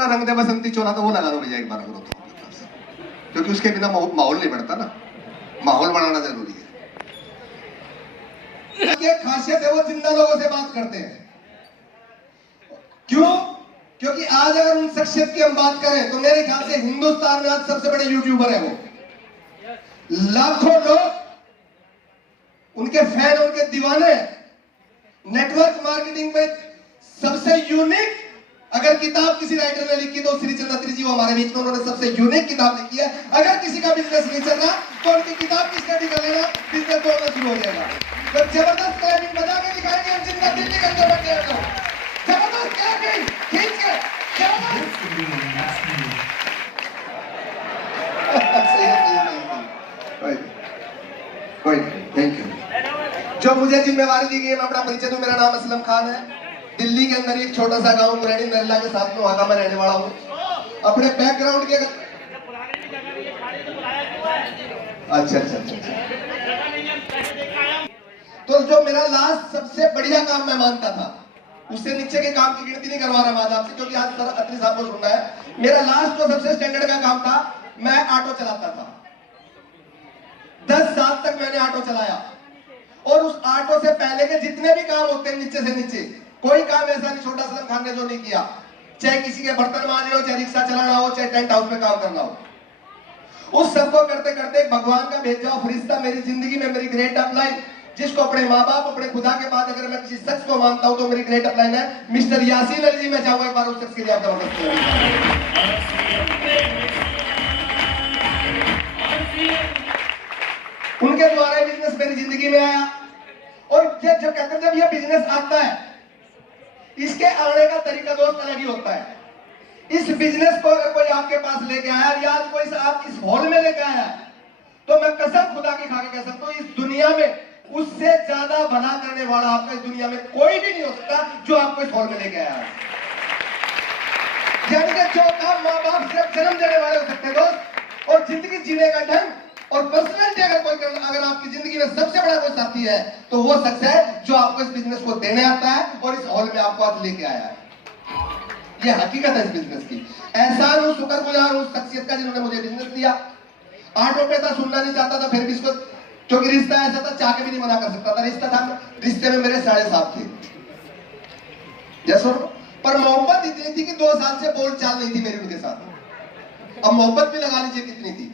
तेरा रंग दे बसंती चोला, तो वो लगा दो भैया एक बार अगर हो तो, क्योंकि उसके बिना माहौल नहीं बढ़ता ना, माहौल बनाना जरूरी है। ये खासियत है, वो जिंदा लोगों से बात करते हैं। क्यों? क्योंकि आज अगर उन शख्सियत की हम बात करें तो मेरे ख्याल से हिंदुस्तान में आज सबसे बड़े यूट्यूबर है वो। लाखों लोग उनके फैन, उनके दीवाने। नेटवर्क मार्केटिंग में सबसे यूनिक अगर किताब किसी राइटर ने लिखी तो श्री चंद्रात्री जी वो हमारे बीच में, उन्होंने सबसे यूनिक किताब लिखी है। अगर किसी का बिजनेस नहीं चल रहा तो उनकी किताब की स्टडी कर लेना, बिजनेस बोलना शुरू हो जाएगा। तो जबरदस्त क्लाइमिंग बजा के दिखाएंगे हम, जिनका दिल्ली के अंदर बैठे हैं तो जबरदस्त क्लाइमिंग खींच के कोई थैंक यू। जो मुझे जिम्मेवारी दी गई है, मैं अपना परिचय दूं। मेरा नाम असलम खान है। दिल्ली के अंदर एक छोटा सा गांव पुरानी नरला के साथ में, वहां का मैं रहने वाला हूँ। अपने बैकग्राउंड के अच्छा। तो जो मेरा लास्ट सबसे बढ़िया काम मैं मानता था, उससे नीचे के काम की गिनती नहीं करवा रहा मैं आपसे, क्योंकि आज सर अत्री साहब को सुनना है। मेरा लास्ट जो सबसे स्टैंडर्ड का काम था, मैं ऑटो चलाता था। 10 साल तक मैंने ऑटो चलाया, और उस ऑटो से पहले के जितने भी काम होते हैं नीचे से नीचे, कोई काम ऐसा नहीं छोटा असलम खान ने जो नहीं किया। चाहे किसी के बर्तन मांजने हो, चाहे रिक्शा चलाना हो, चाहे टेंट हाउस में काम करना हो, उस सबको करते करते भगवान का भेजा हुआ फरिश्ता मेरी जिंदगी में, मेरी ग्रेट अपलाइन, जिसको अपने माँ बाप, अपने खुदा के बाद अगर मैं किसी शख्स को मानता हूं तो मेरी ग्रेट अपलाइन है मिस्टर यासीन अली जी। मैं चाहूंगा एक बार उस शख्स के लिए आप जबरदस्त उनके द्वारा बिजनेस मेरी जिंदगी में आया। और जब कहते हैं जब यह बिजनेस आता है, इसके आने का तरीका दोस्त अलग ही होता है। इस बिजनेस को अगर कोई आपके पास लेके आया, या आज कोई आप इस हॉल में लेके आया, तो मैं कसम खुदा की खा के कह सकता हूं, इस दुनिया में उससे ज्यादा भला करने वाला आपका इस दुनिया में कोई भी नहीं हो सकता जो आपको इस हॉल में लेके आया है। यानी कि जो काम माँ बाप सिर्फ जन्म देने वाले हो सकते दोस्त, और जिंदगी जीने का ढंग और पर्सनैलिटी अगर कोई अगर आपकी जिंदगी में सबसे बड़ा कोई साथी है, तो वो शख्स है जो आपको इस बिजनेस को देने आता है और इस हॉल में आपको आज लेके आया है। ये हकीकत है इस बिजनेस की। एहसान हूं, शुक्रगुजार हूं शख्सियत का जिन्होंने मुझे बिजनेस दिया। 8 रुपए था, सुनना नहीं चाहता था, फिर भी इसको, क्योंकि रिश्ता ऐसा था, चाह के भी नहीं मना कर सकता था। रिश्ता था, रिश्ते में मेरे 7.5 थे, पर मोहब्बत इतनी थी कि 2 साल से बोलचाल नहीं थी मेरी उनके साथ। अब मोहब्बत भी लगा लीजिए कितनी थी।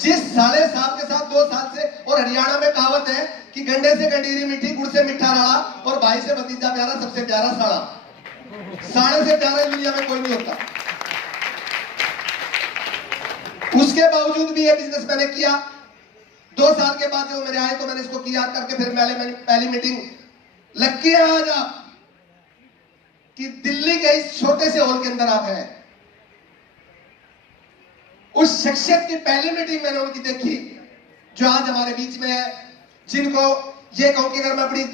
जिस 7.5 के साथ 2 साल से, और हरियाणा में कहावत है कि गंडे से गंडीरी मीठी, गुड़ से मीठा राड़ा, और भाई से भतीजा प्यारा, सबसे प्यारा साड़ा। साड़े से प्यारा दुनिया में कोई नहीं होता। उसके बावजूद भी ये बिजनेस मैंने किया। 2 साल के बाद जब मेरे आए तो मैंने इसको किया करके, फिर मैंने पहली मीटिंग लग है आज आप कि दिल्ली के इस छोटे से हॉल के अंदर आप हैं। उस शख्सियत की पहली मीटिंग मैंने उनकी देखी जो आज हमारे बीच में है, जिनको ये कहूं कि अगर मैं अपनी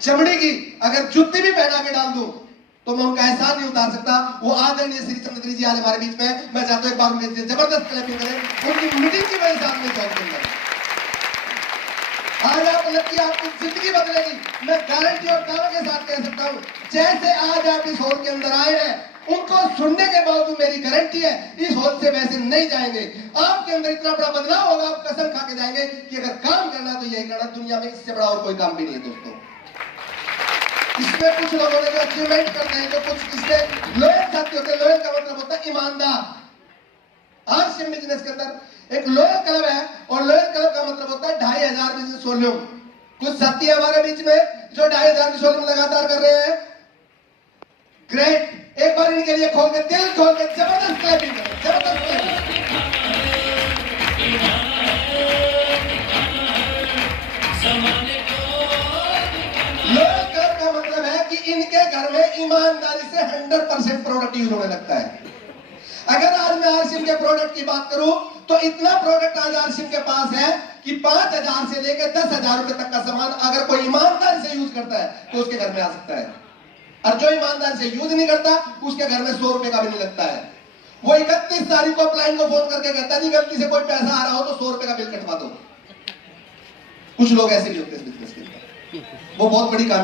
चमड़ी की अगर जुत्ती भी पहना के डाल दूं तो मैं उनका एहसान नहीं उतार सकता। वो आदरणीय श्री चंद्रात्री जी आज हमारे बीच में है। मैं चाहता हूं एक बार उनके जबरदस्त क्लैपिंग करें उनकी मीटिंग की वजह से आपने ज्वाइन किया। आज आप लगती है आपकी जिंदगी बदलेगी, मैं गारंटी और दावा के साथ कह सकता हूं। जैसे आज आप इस हॉल के अंदर आए हैं, उनको सुनने के बावजूद मेरी गारंटी है इस हॉल से वैसे नहीं जाएंगे। आपके अंदर इतना बड़ा बदलाव होगा, आप कसम खा के जाएंगे कि अगर काम करना तो यही करना, दुनिया में इससे बड़ा और कोई काम भी नहीं है दोस्तों। इसमें कुछ लोगों ने जो अचीवमेंट करते हैं, जो कुछ इससे लोयल साथी होते हैं, लोयल का मतलब होता है ईमानदार। आज बिजनेस के अंदर एक लोयल क्लब है, और लोयल क्लब का मतलब होता है 2500 बिजनेस वॉल्यूम। कुछ साथी हमारे बीच में जो 2500 वॉल्यूम लगातार कर रहे हैं, ग्रेट। एक बार इनके लिए खोल के, दिल खोल के जबरदस्त क्लैपिंग करें, जबरदस्त क्लैपिंग। लोयल क्लब का मतलब है कि इनके घर में ईमानदारी से 100% प्रोडक्ट यूज होने लगता है। अगर आज मैं आरसीएम के प्रोडक्ट की बात करूं तो इतना प्रोडक्ट आज आरसीएम के पास है कि 5000 से लेकर 10,000 रुपए तक का सामान अगर कोई ईमानदारी से यूज करता है तो उसके घर में आ सकता है, और जो ईमानदारी से यूज नहीं करता उसके घर में 100 रुपए का भी नहीं लगता है। वो 31 तारीख को अपलाइन को फोन करके कहता है जी गलती से कोई पैसा आ रहा हो तो 100 रुपए का बिल कटवा दो। कुछ लोग ऐसे भी होते हैं बिजनेस के अंदर, वो बहुत बड़ी कामयाबी।